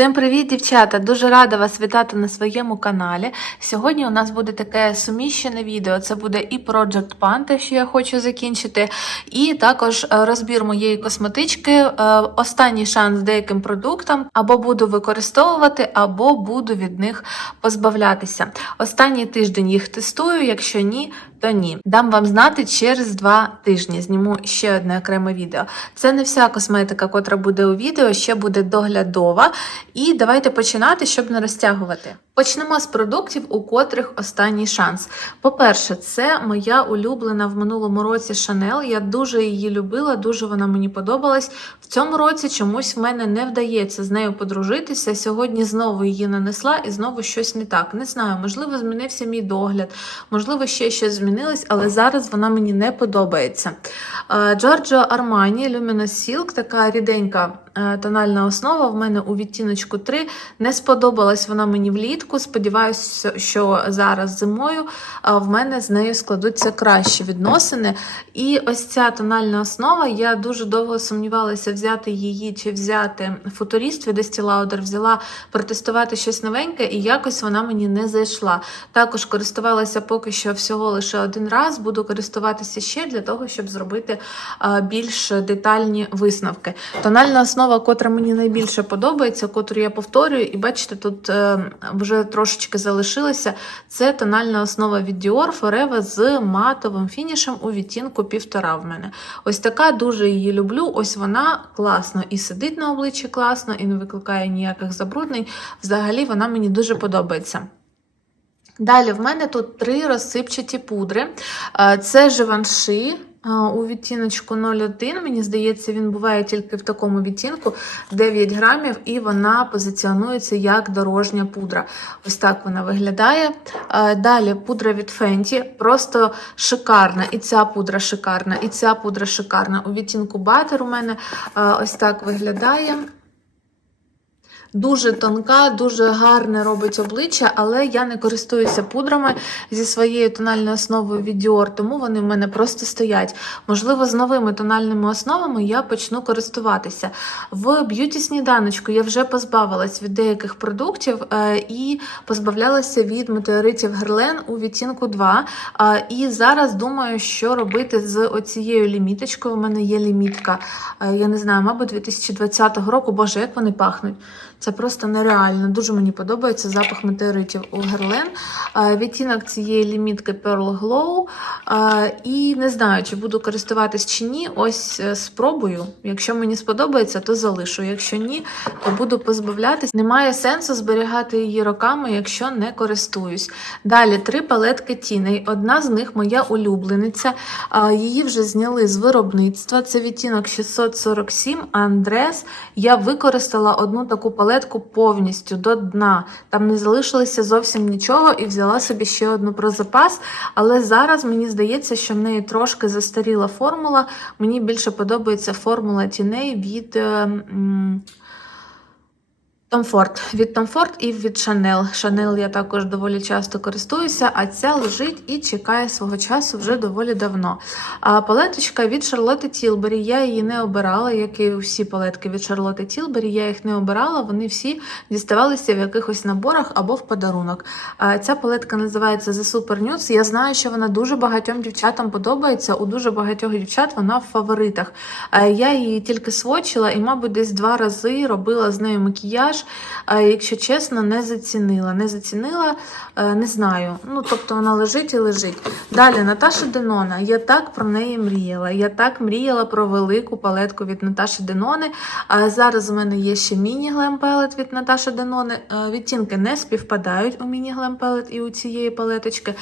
Всім привіт, дівчата! Дуже рада вас вітати на своєму каналі. Сьогодні у нас буде таке суміщене відео. Це буде і Project Pan, що я хочу закінчити, і також е, розбір моєї косметички. е, Останній шанс деяким продуктам або буду використовувати, або буду від них позбавлятися. Останній тиждень їх тестую. Якщо ні, то ні. Дам вам знати через два тижні. Зніму ще одне окреме відео. Це не вся косметика, котра буде у відео, ще буде доглядова. І давайте починати, щоб не розтягувати. Почнемо з продуктів, у котрих останній шанс. По-перше, це моя улюблена в минулому році Шанел. Я дуже її любила, дуже вона мені подобалась. В цьому році чомусь в мене не вдається з нею подружитися. Сьогодні знову її нанесла і знову щось не так. Не знаю, можливо, змінився мій догляд, можливо, ще щось змінилось, але зараз вона мені не подобається. Джорджо Армані Luminous Silk, така ріденька е, тональна основа в мене у відтіночку 3. Не сподобалась вона мені влітку. Сподіваюся, що зараз зимою е, в мене з нею складуться кращі відносини. І ось ця тональна основа, я дуже довго сумнівалася, взяти її чи взяти футуріст від Estee Lauder, взяла протестувати щось новеньке, і якось вона мені не зайшла. Також користувалася поки що всього лише один раз. Буду користуватися ще для того, щоб зробити е, більш детальні висновки. Тональна основа, котра мені найбільше подобається, котру я повторюю, і бачите, тут е, вже трошечки залишилося. Це тональна основа від Dior Forever з матовим фінішем у відтінку півтора в мене. Ось така дуже її люблю. Ось вона класно і сидить на обличчі класно, і не викликає ніяких забруднень. Взагалі вона мені дуже подобається. Далі в мене тут три розсипчаті пудри. Е, Це Живанши. У відтіночку 01, мені здається, він буває тільки в такому відтінку 9 грамів, і вона позиціонується як дорожня пудра. Ось так вона виглядає. Е, Далі пудра від Fenty, просто шикарна. І ця пудра шикарна, і ця пудра шикарна. У відтінку Butter у мене е, ось так виглядає. Дуже тонка, дуже гарне робить обличчя, але я не користуюся пудрами зі своєю тональною основою від Dior, тому вони в мене просто стоять. Можливо, з новими тональними основами я почну користуватися. В б'юті сніданочку я вже позбавилась від деяких продуктів е, і позбавлялася від метеоритів Герлен у відтінку 2. Е, І зараз думаю, що робити з оцією ліміточкою. У мене є лімітка, е, я не знаю, мабуть, 2020 року. Боже, як вони пахнуть. Це просто нереально. Дуже мені подобається запах метеоритів у Герлен. Відтінок цієї лімітки Pearl Glow. І не знаю, чи буду користуватись чи ні. Ось е, спробую. Якщо мені сподобається, то залишу. Якщо ні, то буду позбавлятись. Немає сенсу зберігати її роками, якщо не користуюсь. Далі три палетки тіней. Одна з них моя улюблениця. Її вже зняли з виробництва. Це відтінок 647 Андрес. Я використала одну таку палетку повністю до дна. Там не залишилося зовсім нічого і взяла собі ще одну про запас. Але зараз мені здається, що в неї трошки застаріла формула. Мені більше подобається формула тіней від. м, Tom Ford. Від Tom Ford і від Chanel. Chanel я також доволі часто користуюся, а ця лежить і чекає свого часу вже доволі давно. А палеточка від Charlotte Tilbury. Я її не обирала, як і всі палетки від Charlotte Tilbury. Я їх не обирала, вони всі діставалися в якихось наборах або в подарунок. А ця палетка називається The Super Nudes. Я знаю, що вона дуже багатьом дівчатам подобається. У дуже багатьох дівчат вона в фаворитах. Я її тільки свочила і, мабуть, десь два рази робила з нею макіяж. А, Якщо чесно, не зацінила. Не зацінила, е, не знаю. Ну, тобто вона лежить і лежить. Далі Наташа Денона. Я так про неї мріяла. Я так мріяла про велику палетку від Наташі Денони. А зараз у мене є ще міні-глем палет від Наташі Денони. Е, Відтінки не співпадають у міні-глем палет і у цієї палеточки.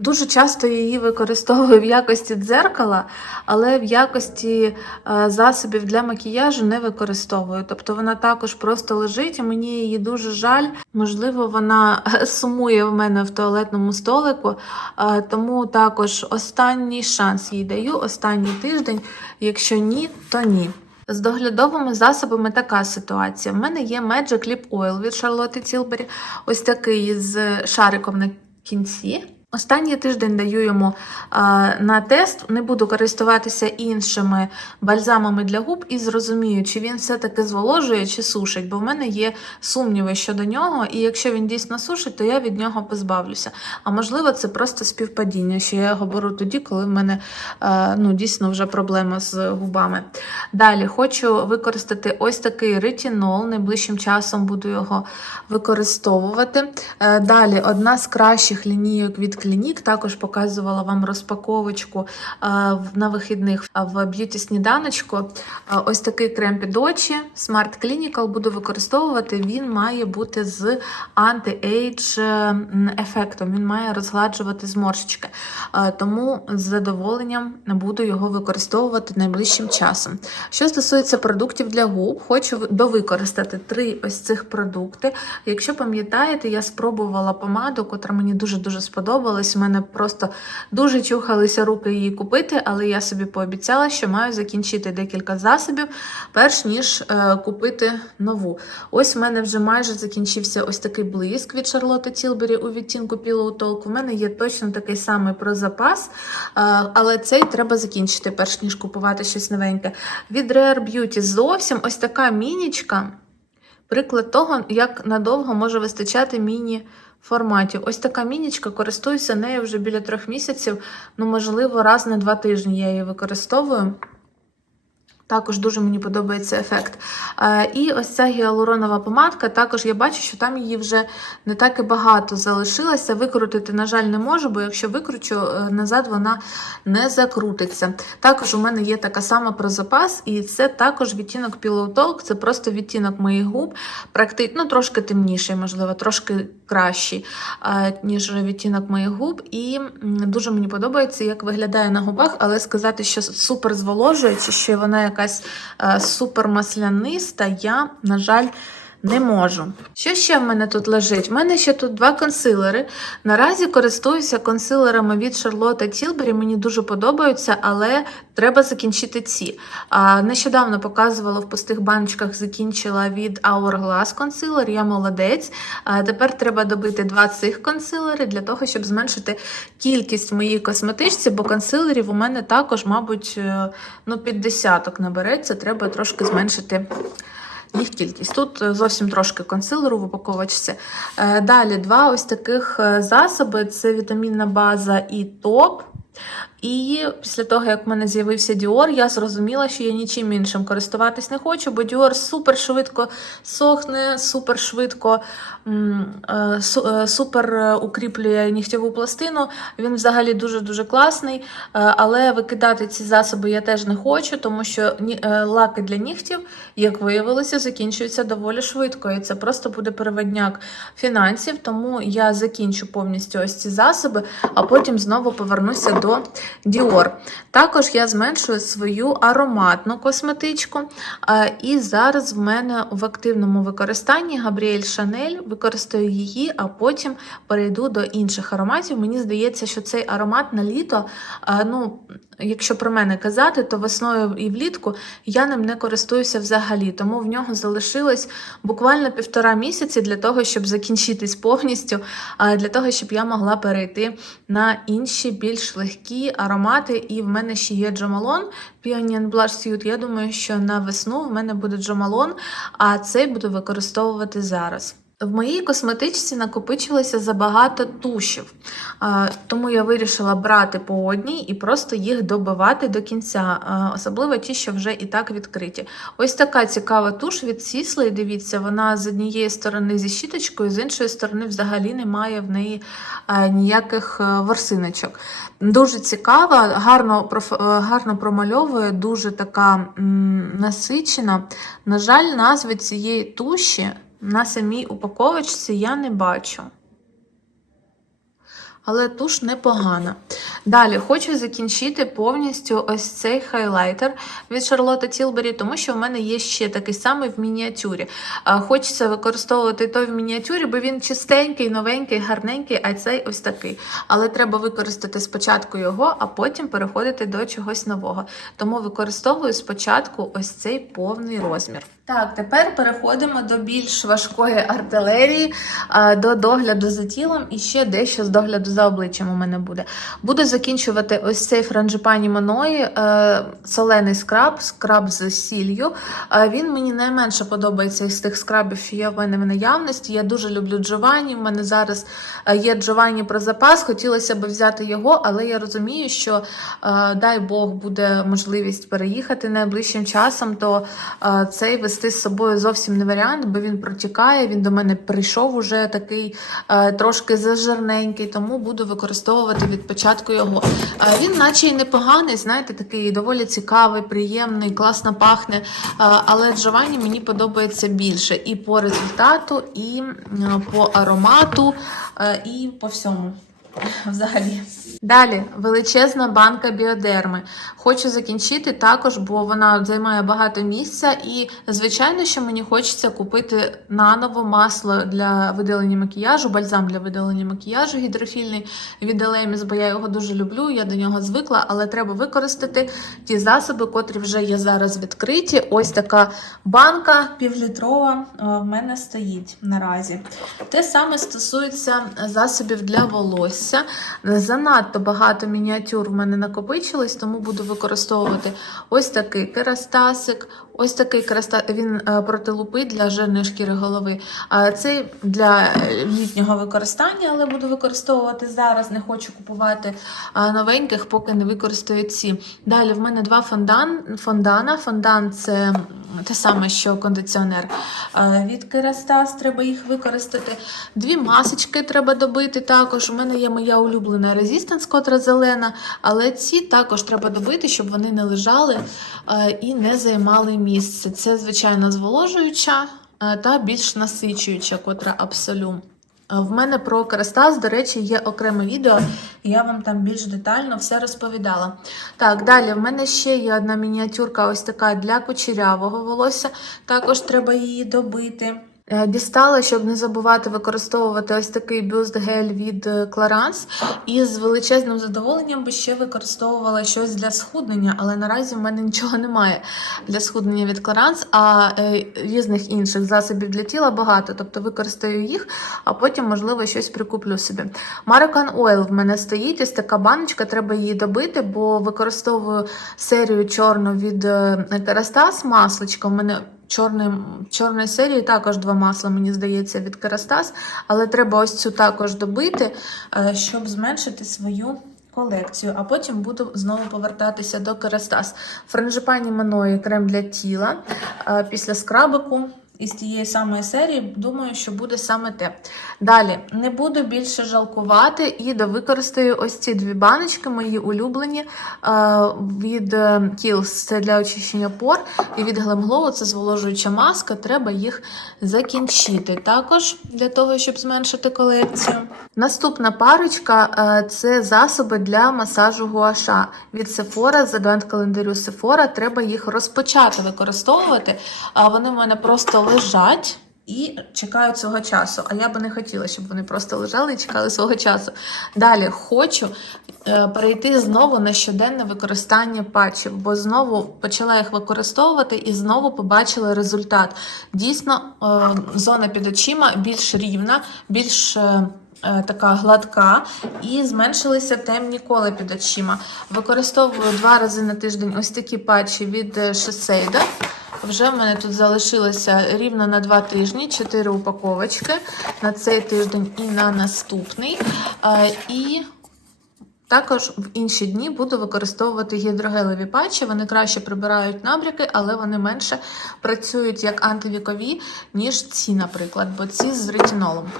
Дуже часто її використовую в якості дзеркала, але в якості е, засобів для макіяжу не використовую. Тобто вона також просто лежить, і мені її дуже жаль. Можливо, вона сумує в мене в туалетному столику. Е, тому також останній шанс їй даю, останній тиждень. Якщо ні, то ні. З доглядовими засобами така ситуація. В мене є Magic Lip Oil від Charlotte Tilbury. Ось такий з шариком на кінці. Останній тиждень даю йому а, на тест. Не буду користуватися іншими бальзамами для губ і зрозумію, чи він все-таки зволожує чи сушить, бо в мене є сумніви щодо нього, і якщо він дійсно сушить, то я від нього позбавлюся. А можливо, це просто співпадіння, що я його беру тоді, коли в мене а, ну, дійсно вже проблема з губами. Далі хочу використати ось такий ретинол. Найближчим часом буду його використовувати. Е, Далі одна з кращих лінійок від Клінік. Також показувала вам розпаковочку е, на вихідних е, в б'юті сніданочку. Е, Ось такий крем під очі Smart Clinical буду використовувати. Він має бути з анти-ейдж ефектом. Він має розгладжувати зморшечки. Тому з задоволенням буду його використовувати найближчим часом. Що стосується продуктів для губ, хочу ви- довикористати три ось цих продукти. Якщо пам'ятаєте, я спробувала помаду, котра мені дуже-дуже сподобалась. У мене просто дуже чухалися руки її купити, але я собі пообіцяла, що маю закінчити декілька засобів, перш ніж е, купити нову. Ось в мене вже майже закінчився ось такий блиск від Шарлотти Тілбері у відтінку Pillow Talk. У мене є точно такий самий про запас, е, але цей треба закінчити, перш ніж купувати щось новеньке. Від Rare Beauty зовсім ось така мінічка. Приклад того, як надовго може вистачати міні форматів. Ось така мінічка, користуюся нею вже біля трьох місяців, ну, можливо, раз на два тижні я її використовую. Також дуже мені подобається ефект. Е, І ось ця гіалуронова помадка. Також я бачу, що там її вже не так і багато залишилося. Викрутити, на жаль, не можу, бо якщо викручу е, назад, вона не закрутиться. Також у мене є така сама про запас, і це також відтінок Pillow Talk. Це просто відтінок моїх губ. Практи... Ну, трошки темніший, можливо, трошки кращий, е, ніж відтінок моїх губ. І дуже мені подобається, як виглядає на губах, але сказати, що супер зволожує, чи що вона якась супермасляниста, супер масляниста, я, на жаль, не можу. Що ще в мене тут лежить? У мене ще тут два консилери. Наразі користуюся консилерами від Charlotte Tilbury. Мені дуже подобаються, але треба закінчити ці. А, нещодавно показувала в пустих баночках, закінчила від Hourglass консилер. Я молодець. А, тепер треба добити два цих консилери для того, щоб зменшити кількість моїй косметичці, бо консилерів у мене також, мабуть, е, ну, під десяток набереться. Треба трошки зменшити їх кількість. Тут е, зовсім трошки консилеру в упаковочці. Е, Далі два ось таких е, засоби: це вітамінна база і топ. І після того, як в мене з'явився Dior, я зрозуміла, що я нічим іншим користуватись не хочу, бо Dior супер швидко сохне, супер швидко е, е, супер укріплює нігтєву пластину. Він взагалі дуже-дуже класний. Е, Але викидати ці засоби я теж не хочу, тому що лаки для нігтів, як виявилося, закінчуються доволі швидко. І це просто буде переводняк фінансів. Тому я закінчу повністю ось ці засоби, а потім знову повернуся до Dior. Також я зменшую свою ароматну косметичку. І зараз в мене в активному використанні Габріель Шанель. Використаю її, а потім перейду до інших ароматів. Мені здається, що цей аромат на літо, ну, якщо про мене казати, то весною і влітку я ним не користуюся взагалі. Тому в нього залишилось буквально півтора місяці для того, щоб закінчитись повністю, для того, щоб я могла перейти на інші більш легкі аромати. І в мене ще є Джомалон Pioneer Blush Suit. Я думаю, що на весну в мене буде Джомалон, а цей буду використовувати зараз. В моїй косметичці накопичилося забагато тушів, тому я вирішила брати по одній і просто їх добивати до кінця, особливо ті, що вже і так відкриті. Ось така цікава туш від Sisley, Дивіться, вона з однієї сторони зі щіточкою, з іншої сторони, взагалі немає в неї ніяких е, ворсиночок. Дуже цікава, гарно, е, гарно промальовує, дуже така насичена. На жаль, назви цієї туші на самій упаковочці я не бачу. Але туш непогана. Далі хочу закінчити повністю ось цей хайлайтер від Charlotte Tilbury, тому що в мене є ще такий самий в мініатюрі. Хочеться використовувати той в мініатюрі, бо він чистенький, новенький, гарненький, а цей ось такий. Але треба використати спочатку його, а потім переходити до чогось нового. Тому використовую спочатку ось цей повний розмір. Так, тепер переходимо до більш важкої артилерії, до догляду за тілом і ще дещо з догляду за обличчям у мене буде. Буду закінчувати ось цей франжипані Маної е, солений скраб, скраб з сіллю. Е, він мені найменше подобається із тих скрабів, що є в мене в наявності. Я дуже люблю Джованні. В мене зараз е, є Джованні про запас. Хотілося б взяти його, але я розумію, що дай Бог буде можливість переїхати найближчим часом, то цей вести з собою зовсім не варіант, бо він протікає. Він до мене прийшов уже такий е, трошки зажирненький, тому буду використовувати від початку його. Е, він, наче й непоганий, знаєте, такий доволі цікавий, приємний, класно пахне. Е, але Джованні мені подобається більше і по результату, і по аромату, і по всьому. Взагалі. Далі величезна банка біодерми. Хочу закінчити також, бо вона займає багато місця. І, звичайно, що мені хочеться купити наново масло для видалення макіяжу, бальзам для видалення макіяжу гідрофільний від Elemis, бо я його дуже люблю, я до нього звикла, але треба використати ті засоби, котрі вже є зараз відкриті. Ось така банка півлітрова е, в мене стоїть наразі. Те саме стосується засобів для волосся. Занадто багато мініатюр в мене накопичилось, тому буду використовувати ось такий керастасик, ось такий керастасик, він е, протилупи для жирної шкіри голови. А Цей для літнього використання, але буду використовувати зараз. Не хочу купувати новеньких, поки не використаю ці. Далі в мене два фондан, фондана. Фондан це те саме, що кондиціонер е, від Керастас, треба їх використати. Дві масочки треба добити також. У мене є моя улюблена резистанс, котра зелена, але ці також треба добити, щоб вони не лежали е, і не займали місце. Це, звичайно, зволожуюча е, та більш насичуюча, котра абсолют. В мене про Крестас, до речі, є окреме відео, я вам там більш детально все розповідала. Так, далі в мене ще є одна мініатюрка, ось така для кучерявого волосся. Також треба її добити. Е, Дістала, щоб не забувати використовувати ось такий бюст гель від е, Clarins. І з величезним задоволенням би ще використовувала щось для схуднення, але наразі в мене нічого немає для схуднення від Clarins, а е, різних інших засобів для тіла багато. Тобто використаю їх, а потім, можливо, щось прикуплю собі. Marocan Oil в мене стоїть, ось така баночка, треба її добити, бо використовую серію чорну від Kerastase масличка. У мене чорної, чорної серії також два масла, мені здається, від Kerastase, але треба ось цю також добити, е, щоб зменшити свою колекцію, а потім буду знову повертатися до Kerastase. Франжипані Маної крем для тіла е, після скрабику. Із тієї самої серії, думаю, що буде саме те. Далі не буду більше жалкувати і довикористаю ось ці дві баночки, мої улюблені е, від е, Kiehl's, це для очищення пор, і від Glam Glow це зволожуюча маска. Треба їх закінчити. Також для того, щоб зменшити колекцію. Наступна парочка е, це засоби для масажу гуаша від Sephora з адвент-календарю Sephora. Треба їх розпочати використовувати. Вони в мене просто лежать. І чекають свого часу. А я би не хотіла, щоб вони просто лежали і чекали свого часу. Далі хочу е, перейти знову на щоденне використання патчів, бо знову почала їх використовувати і знову побачила результат. Дійсно, е, зона під очима більш рівна, більш. е, Така гладка і зменшилися темні коли під очима. Використовую два рази на тиждень ось такі патчі від Shiseido. Вже в мене тут залишилося рівно на два тижні, 4 упаковочки на цей тиждень і на наступний. І також в інші дні буду використовувати гідрогелеві патчі. Вони краще прибирають набряки, але вони менше працюють як антивікові, ніж ці, наприклад, бо ці з ретинолом.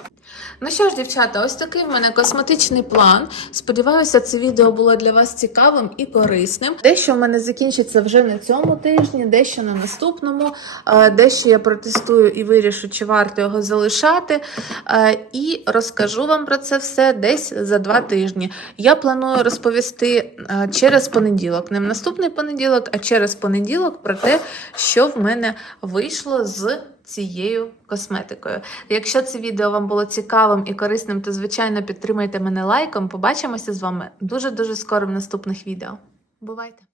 Ну що ж, дівчата, ось такий в мене косметичний план. Сподіваюся, це відео було для вас цікавим і корисним. Дещо в мене закінчиться вже на цьому тижні, дещо на наступному, е, дещо я протестую і вирішу, чи варто його залишати. Е, І розкажу вам про це все десь за два тижні. Я планую розповісти е, через понеділок, не в наступний понеділок, а через понеділок про те, що в мене вийшло з цією косметикою. Якщо це відео вам було цікавим і корисним, то звичайно підтримайте мене лайком. Побачимося з вами дуже дуже скоро в наступних відео. Бувайте!